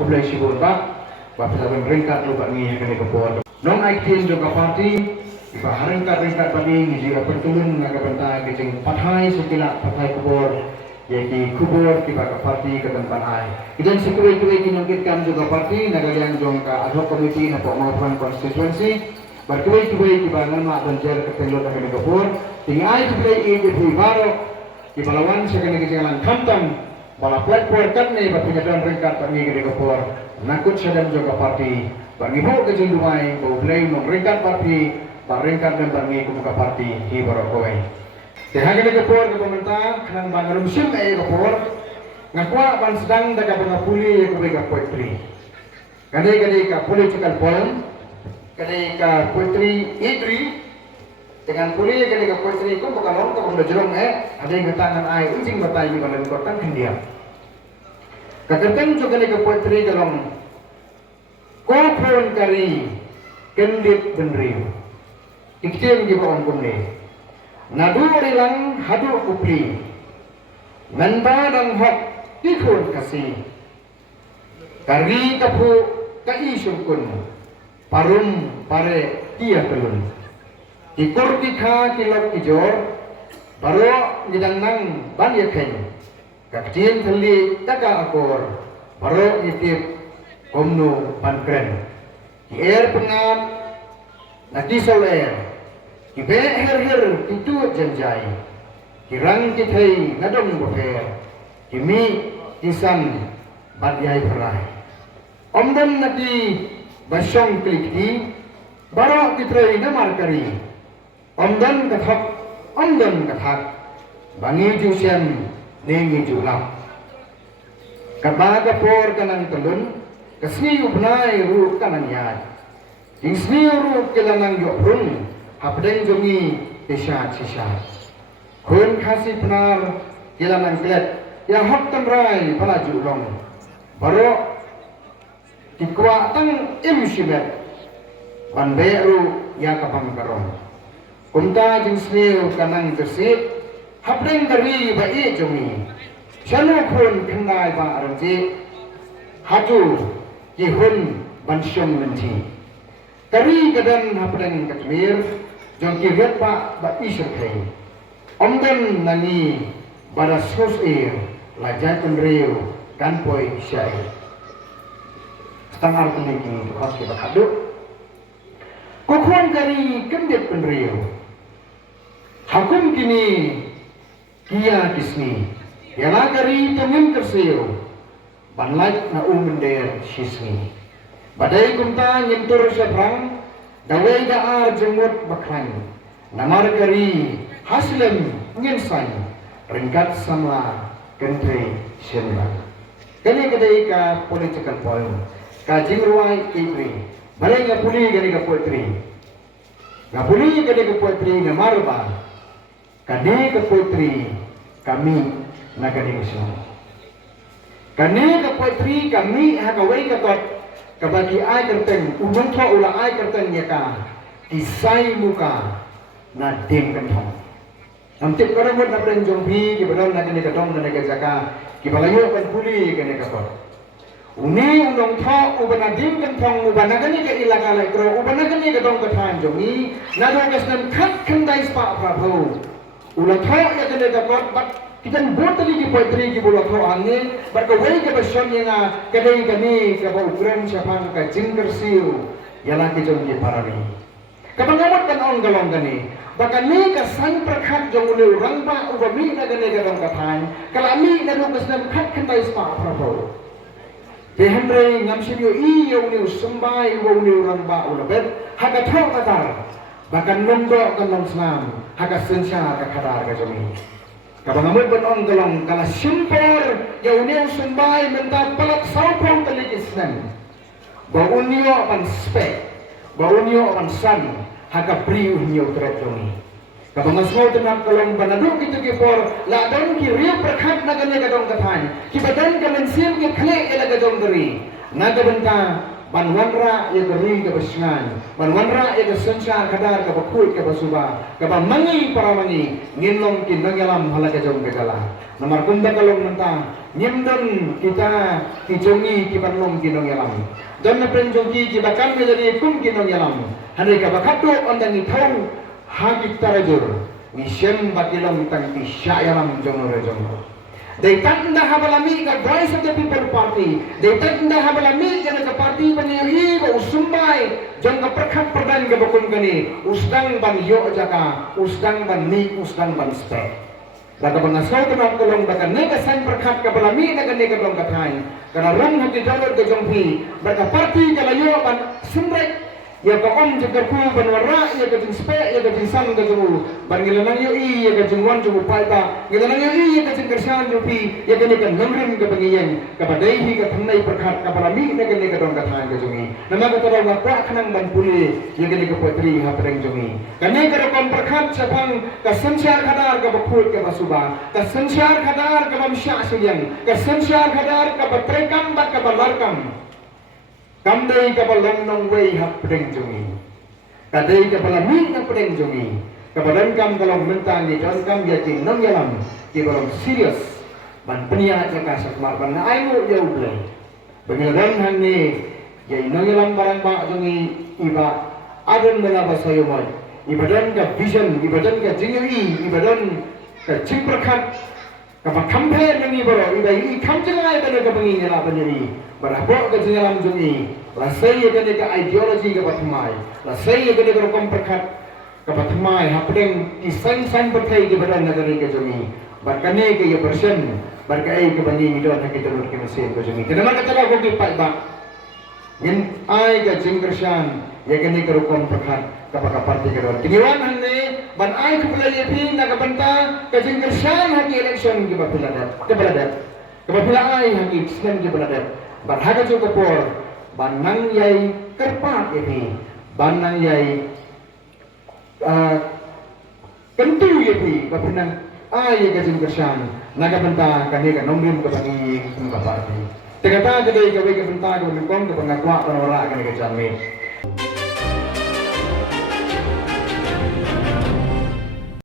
kumulay siguro ba? Papasabi ringkat lo pak ni kene kapor. Non aikin juga parti iba ringkat paling jika pertulun naga banta kecing pathai sekila pathai kubur yaitu kubur kiba parti ke tempat ai. Idan sekue-kue kinongkitkan juga parti naga yang jong ka ad hoc committee na po maupun constituency berkue-kue kiba nama banjar ketelo kene kapor. Tingai kubulay itu baru kiba lawan sekene kejalan kantang bala platform kan ni berpindahan ringkat kami ke kapor. Nakut sedang juga parti bangibo ke jindumai bau play non ringkat parti ringkat dan bangi ke muka parti hi borok kowe teha ke kapor ke pemerintah kan bangalum sim ke kapor ngakwa ban sedang daga pengapuli ke bega poetry kadai ka political poem kadai ka poetry idri dengan puli kadai ka poetry ko bukan orang ko bejrong ada yang tangan ai uncing batai di balan kota India. Kagatan juga ni kapotri dalam kopron kari kendit benriu. Iktim di bawah kumni. Nadu rilang hadu kupli. Nanda hok tikun kasih. Kari kapu kai syukun. Parum pare tia telun. Tikur tikha kilok kijor. Baru ngidang nang ban yakin. Kakcin thali taka akor baru itip komno pankren ki air pengat nati soler ki be her itu janjai ki rang ki thai ngadong boher ki mi kisan badyai berai omdan nati basong klikti baru ki trai namar kari omdan kathak bangi jusian nengi julam kabaga por kanang telun kasni ubnai ru kanang yad ing sni ru kelanang yoprun hapdeng jongi tisha kun khasi pnar kelanang klet ya hak tamrai pala julong baro tikwa tang imsibet ban beru ya kapam karong kumta jing sni kanang tersit hapdeng dari bai jomi chanu khun khnai ba arji hatu ki hun bansyong nanti kari gadan hapdeng katmir jong ki ret ba isur kai omdan nani bara sos air lajan penriu kan poi syai setengah arti ni khas kita hadu kokon kari kendit penriu hakum kini kia kisni yala kari temin tersiu banlait na umender sisni badai kumta nyentur sebrang dawai daar jemut bakran namar kari haslem ngensan ringkat sama kentri senang kani kadai ka political poem ka jingruai ibri balai nga puli kani ka poetry nga puli kani ka poetry nga marba kani ka poetry kami nagani semua. Kani ka poetry kami hakawai ka tot kabagi ay kerteng umong to ula ay kerteng ya ka isay muka na dim kantong. Namtip ka ramon na prenjong bi kibadong nagani katong na nagajaka kibalayo kan puli kani ka tot. Uni unong to ubana dim kantong ubana gani ka ilaka laikro ubana gani katong katan jongi nadogas nan kat kandai spa prabhu ulang thau ya kene dapat bat kita buat tadi ki poetry ki bulat thau angin berkawai ke beson yang kadai kami ke Ukraine siapa ke jingker siu yalah ki jong ki parani kapangamat kan ong galong gani bahkan ni ka san prakhat jong ule urang ba ubami na gani gadong kathan kalami na lukas nam khat khandai spa prabhu dehamre ngamsibyo i yo ni sumbai wo ni urang ba ulabet haga thau katar bahkan mundo kanong senam haga sensya ka kadar ka jomi kabangamut benong galong kala simpor ya uniu sumbai menta palak saupong talikisnan ba unio pan spek ba unio pan san haga priu niyo tret jomi kabangasmo tenak kalong banadu kitu ki por la don ki riu prakhat na gane gadong kathan ki badan ka mensim ki khle ela gadong dari naga benta ban wanra ya geri ke basengan ban wanra ya ke sensa kadar ke bakut ke basuba ke mangi para mangi nginlong kin nangalam halaga jong begala namar kunda kalong menta nyimdon kita kijongi kibanlong kin nangalam dan penjogi kibakan menjadi kum kin nangalam handai ka bakatu ondangi thau hagit tarajur mission bakilam tang isyayalam jongore jongro. They tanda habalami ka Voice of the People Party. They tanda habalami ka ka party panihi ba usumbay jang ka perkat perdan ka bakun kani usdang ban yo jaka usdang ban ni usdang ban spek. Laga bangasaw ka ng kulong baka nega san perkat ka balami na ka nega dong katay. Kana rum hati dollar ka jongpi baka party ka layo ban sumrek ya ka om jaga ku banwara ya ka jing spek ya ka jing san ka jung ban gilanang yo I ya ka jing wan jung paita gilanang yo I ya ka jing kersan yo pi ya ka ni ka nangrim ka bangiyan ka padai hi ka thanai perkhat ka palami na ka ni ka dong ka than ka jungi nama ka tara wa kwa khanang ban puli ya ka ni ka potri ha preng jungi ka ni ka rokom perkhat sapang ka sansyar khadar ka bakhut ka basuba ka sansyar khadar ka bamsya sulyang ka sansyar khadar ka batrekam ba ka balarkam kamdai ka balang nong wei hap pedeng jungi kadai ka balami na pedeng jungi kapadan kam kalau mentang di dan kam ya king nong yalam ki balong serius ban penia jaka sakmar ban ayu ya uble bengelan hanni ya nong yalam barang ba jungi iba adon mena basayo moy ibadan ka vision ibadan ka jingi ibadan ka cimperkat kapa kamper nang ibaro iba I kamjengai bana ka bengi ngala banjeri barabo ka jingalam jungi lasai ka ni ka ideology ka patmai lasai ka ni ka rokom perkat ka patmai hapdeng isan-san berkai di badan negara ka jungi barkane ka ya person barkai ka bangi idon ka turut ka mesin ka jungi tidak nak kata ko ki pai ba yen ai ka jingkershan ya ka ni ka rokom perkat kapaka parti ka don tiniwan hanne ban ai ka pula yepi na ka banta ka jingkershan haki election ki ba pila ai haki snen ki beladat barhaga jo kapor banang yai kerpat yepi banang yai kentu yepi ba pinang ai ka jingkershan na ka banta ka ni ka nomrim ka bangi ka parti tegata ka dei ka we ka banta ka mingkong ka pangakwa ka ora ka ni ka jami